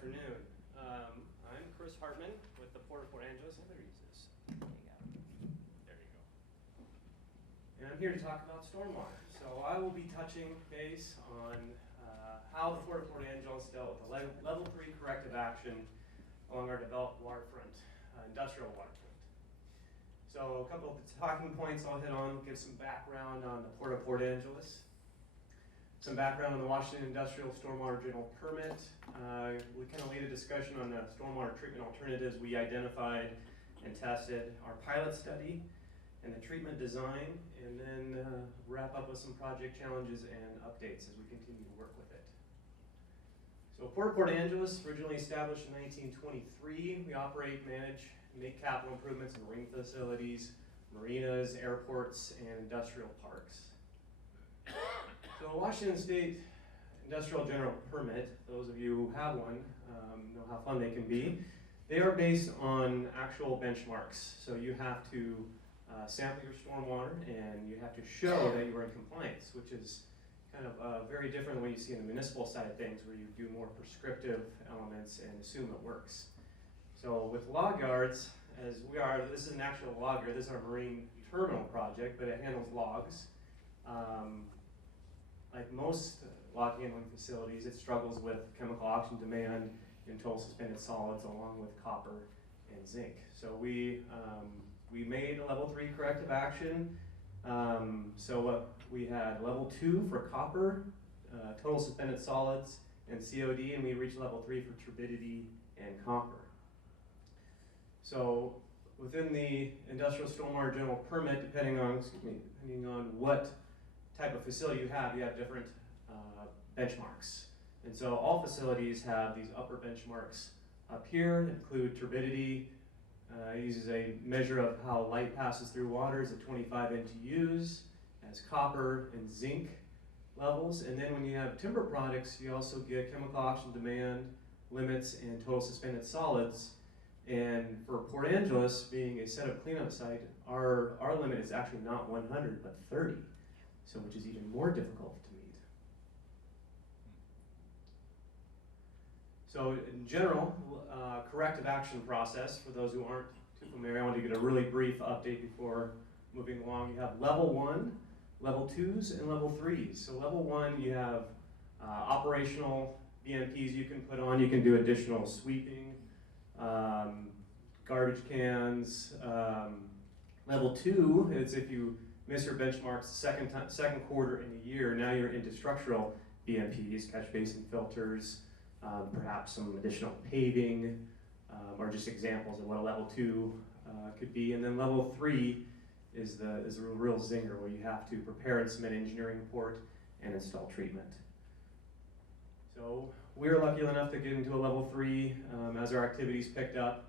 afternoon. I'm Chris Hartman with the Port of Port Angeles. I better use this. There you go. And I'm here to talk about stormwater. So I will be touching base on how the Port of Port Angeles dealt with the level 3 corrective action along our developed waterfront, industrial waterfront. So a couple of the talking points I'll hit on, give some background on the Port of Port Angeles. Some background on the Washington Industrial Stormwater General Permit. We kind of lead a discussion on the stormwater treatment alternatives we identified and tested, our pilot study, and the treatment design, and then wrap up with some project challenges and updates as we continue to work with it. So Port of Port Angeles, originally established in 1923, we operate, manage, and make capital improvements in marine facilities, marinas, airports, and industrial parks. So Washington State Industrial General Permit, those of you who have one know how fun they can be. They are based on actual benchmarks. So you have to sample your stormwater and you have to show that you are in compliance, which is kind of very different than what you see in the municipal side of things where you do more prescriptive elements and assume it works. So with log yards, as we are, this is an actual log yard. This is our marine terminal project, but it handles logs. Like most log handling facilities, it struggles with chemical oxygen demand in total suspended solids along with copper and zinc. So we made a level 3 corrective action. We had level 2 for copper, total suspended solids, and COD, and we reached level 3 for turbidity and copper. So within the Industrial Stormwater General Permit, depending on what type of facility you have different benchmarks. And so all facilities have these upper benchmarks up here that include turbidity, uses a measure of how light passes through water is at 25 NTUs, as copper and zinc levels. And then when you have timber products, you also get chemical oxygen demand limits and total suspended solids. And for Port Angeles, being a setup cleanup site, our limit is actually not 100, but 30. So which is even more difficult to meet. So in general, corrective action process, for those who aren't too familiar, I want to get a really brief update before moving along. You have level 1, level 2s, and level 3s. So level 1, you have operational BMPs you can put on. You can do additional sweeping, garbage cans. Level 2 is if you miss your benchmarks second quarter in a year, now you're into structural BMPs, catch basin filters, perhaps some additional paving, or just examples of what a level 2 could be. And then level 3 is a real zinger where you have to prepare and submit an engineering report and install treatment. So we were lucky enough to get into a level 3 as our activities picked up.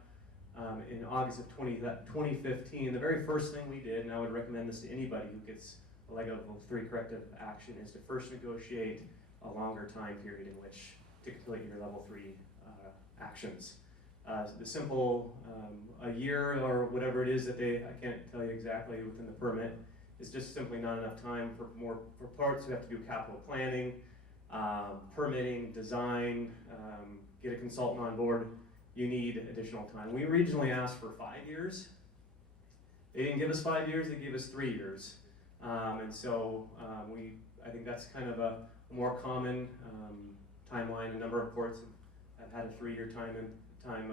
In August of 2015, the very first thing we did, and I would recommend this to anybody who gets a level 3 corrective action, is to first negotiate a longer time period in which to complete your level 3 actions. The simple a year or whatever it is that I can't tell you exactly within the permit, is just simply not enough time for parts who have to do capital planning, permitting, design, get a consultant on board. You need additional time. We originally asked for 5 years. They didn't give us 5 years, they gave us 3 years. I think that's kind of a more common timeline. A number of ports have had a 3-year time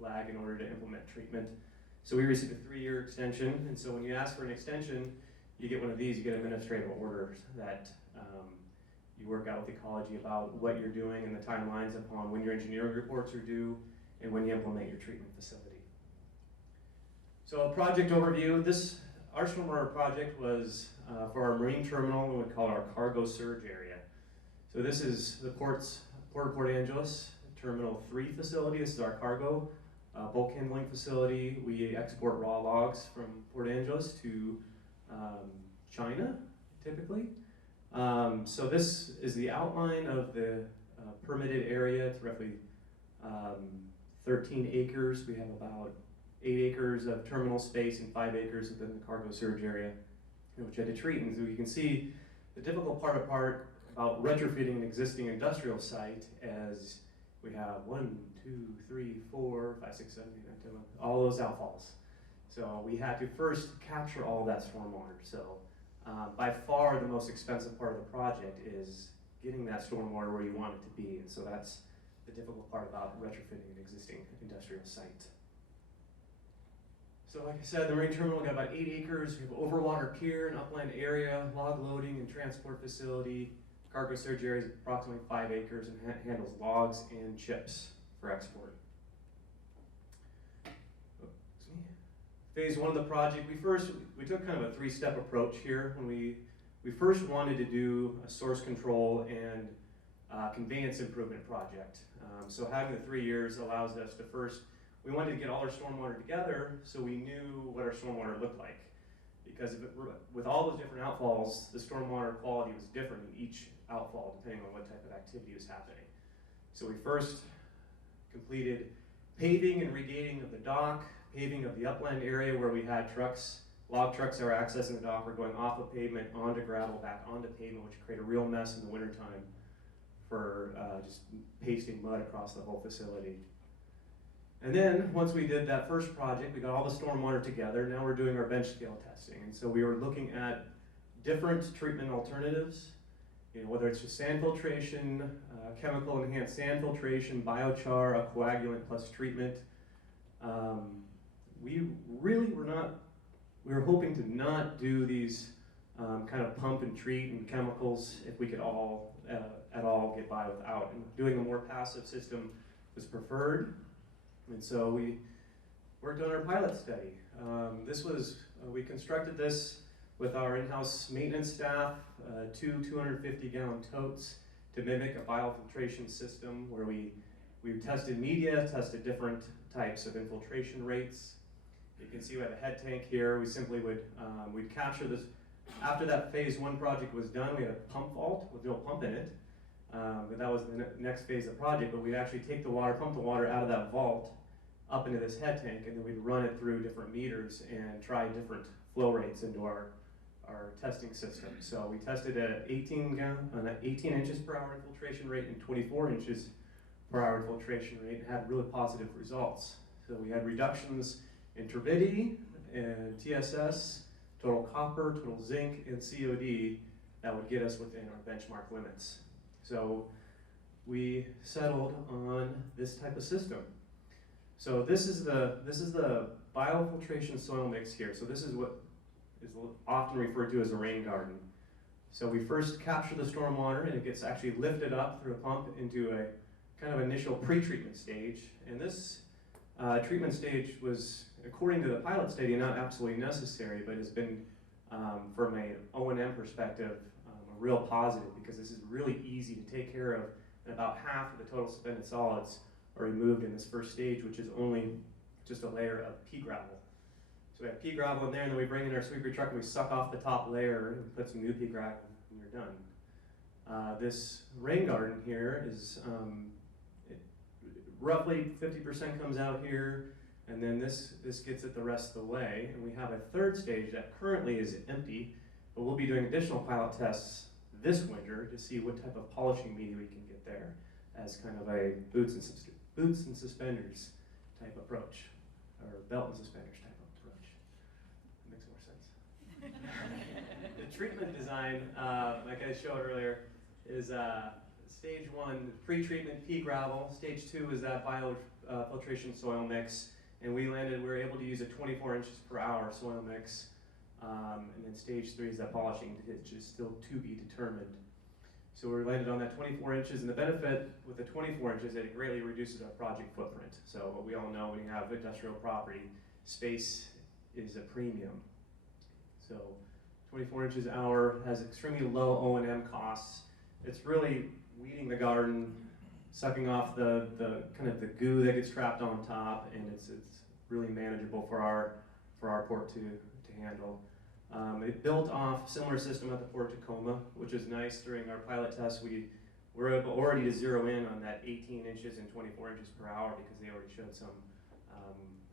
lag in order to implement treatment. So we received a 3-year extension, and so when you ask for an extension, you get one of these, you get an administrative order that you work out with ecology about what you're doing and the timelines upon when your engineering reports are due and when you implement your treatment facility. So a project overview. Our stormwater project was for our marine terminal, we would call it our cargo surge area. So this is the Port of Port Angeles Terminal 3 facility. This is our cargo bulk handling facility. We export raw logs from Port Angeles to China, typically. So this is the outline of the permitted area. It's roughly 13 acres. We have about 8 acres of terminal space and 5 acres within the cargo surge area, which I had to treat. And so you can see the difficult part about retrofitting an existing industrial site as we have 1, 2, 3, 4, 5, 6, 7, 8, 9, 10, 11, all those outfalls. So we had to first capture all that stormwater. So by far the most expensive part of the project is getting that stormwater where you want it to be. And so that's the difficult part about retrofitting an existing industrial site. So like I said, the marine terminal got about 8 acres. We have an overwater pier, an upland area, log loading and transport facility. Cargo storage area is approximately 5 acres and handles logs and chips for export. Phase 1 of the project, we took kind of a 3-step approach here. When we first wanted to do a source control and conveyance improvement project. So having the 3 years allows us to first, we wanted to get all our stormwater together so we knew what our stormwater looked like. Because with all those different outfalls, the stormwater quality was different in each outfall depending on what type of activity was happening. So we first completed paving and regrading of the dock, paving of the upland area where we had trucks, log trucks that were accessing the dock were going off of pavement onto gravel, back onto pavement, which created a real mess in the wintertime for just pasting mud across the whole facility. And then, once we did that first project, we got all the stormwater together. Now we're doing our bench scale testing. And so we were looking at different treatment alternatives, whether it's just sand filtration, chemical enhanced sand filtration, biochar, a coagulant plus treatment. We were hoping to not do these kind of pump and treat and chemicals if we could all, at all get by without. And doing a more passive system was preferred. And so we worked on our pilot study. We constructed this with our in-house maintenance staff, 2 250-gallon totes to mimic a biofiltration system where we tested media, tested different types of infiltration rates. You can see we have a head tank here. We simply we'd capture this. After that phase 1 project was done, we had a pump vault with no pump in it. But that was the next phase of the project, but we'd actually take the water, pump the water out of that vault up into this head tank, and then we'd run it through different meters and try different flow rates into our testing system. So we tested at 18 inches per hour infiltration rate and 24 inches per hour infiltration rate and had really positive results. So we had reductions in turbidity and TSS, total copper, total zinc, and COD that would get us within our benchmark limits. So we settled on this type of system. So this is the biofiltration soil mix here. So this is what is often referred to as a rain garden. So we first capture the stormwater and it gets actually lifted up through a pump into a kind of initial pre-treatment stage. And this treatment stage was, according to the pilot study, not absolutely necessary, but has been, from an O&M perspective, a real positive because this is really easy to take care of, and about half of the total suspended solids are removed in this first stage, which is only just a layer of pea gravel. So we have pea gravel in there, and then we bring in our sweeper truck and we suck off the top layer and put some new pea gravel, and you're done. This rain garden here is roughly 50% comes out here, and then this gets it the rest of the way. And we have a third stage that currently is empty, but we'll be doing additional pilot tests this winter to see what type of polishing media we can get there as kind of a boots and suspenders type approach, or belt and suspenders type approach. That makes more sense. The treatment design, like I showed earlier, is stage 1, pre-treatment pea gravel. Stage 2 is that biofiltration soil mix, and we were able to use a 24 inches per hour soil mix. And then stage 3 is that polishing, which is still to be determined. So we landed on that 24 inches, and the benefit with the 24 inches, it greatly reduces our project footprint. So what we all know, when you have industrial property, space is a premium. So 24 inches an hour has extremely low O&M costs. It's really weeding the garden, sucking off the kind of the goo that gets trapped on top, and it's really manageable for our port to handle. It built off similar system at the Port Tacoma, which is nice. During our pilot test, we were able already to zero in on that 18 inches and 24 inches per hour because they already showed some,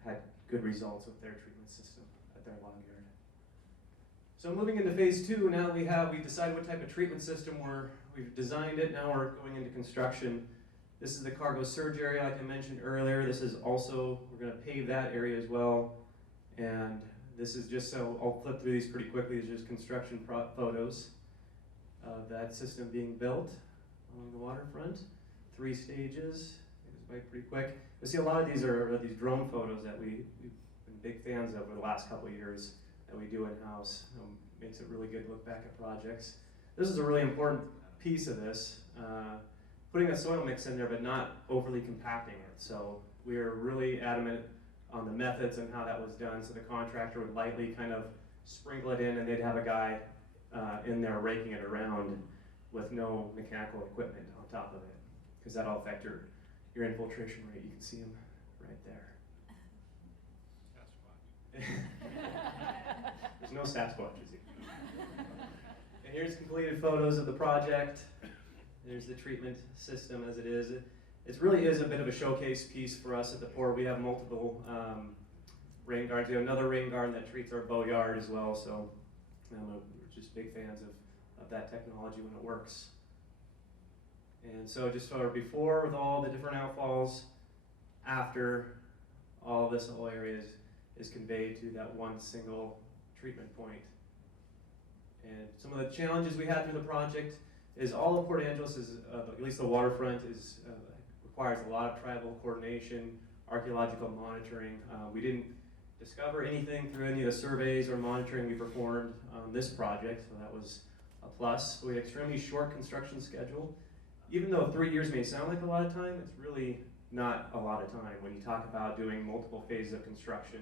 had good results with their treatment system at their log yard. So moving into phase 2, now we decided what type of treatment system we've designed it. Now we're going into construction. This is the cargo surge area, like I mentioned earlier. This is also, we're going to pave that area as well. And this is just, so I'll flip through these pretty quickly. These are just construction photos of that system being built along the waterfront. 3 stages. It was pretty quick. You'll see a lot of these are these drone photos that we've been big fans of over the last couple of years that we do in-house. Makes it really good look back at projects. This is a really important piece of this. Putting a soil mix in there, but not overly compacting it. So we are really adamant on the methods and how that was done. So the contractor would lightly kind of sprinkle it in, and they'd have a guy in there raking it around with no mechanical equipment on top of it, because that'll affect your infiltration rate. You can see them right there. There's no Sasquatches here. And here's completed photos of the project. There's the treatment system as it is. It really is a bit of a showcase piece for us at the port. We have multiple rain gardens. We have another rain garden that treats our bow yard as well, so we're just big fans of that technology when it works. And so just for before with all the different outfalls, after all this whole area is conveyed to that one single treatment point. And some of the challenges we had through the project is all of Port Angeles is, at least the waterfront, requires a lot of tribal coordination, archaeological monitoring. We didn't discover anything through any of the surveys or monitoring we performed on this project, so that was a plus. We had an extremely short construction schedule. Even though 3 years may sound like a lot of time, it's really not a lot of time when you talk about doing multiple phases of construction,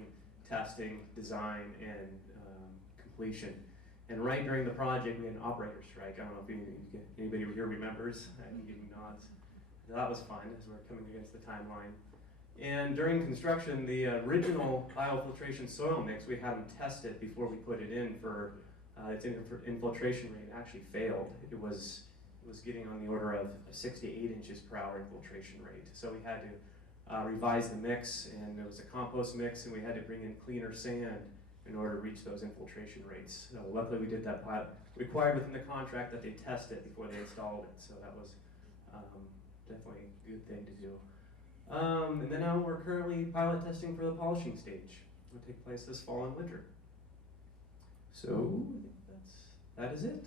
testing, design, and completion. And right during the project, we had an operator strike. I don't know if anybody here remembers. I can give you nods. That was fun as we're coming against the timeline. And during construction, the original biofiltration soil mix, we had them tested before we put it in for its infiltration rate actually failed. It was getting on the order of 6 to 8 inches per hour infiltration rate. So we had to revise the mix, and it was a compost mix, and we had to bring in cleaner sand in order to reach those infiltration rates. So luckily we did that pilot. Required within the contract that they test it before they installed it, so that was definitely a good thing to do. And then now we're currently pilot testing for the polishing stage. It will take place this fall and winter. So that is it.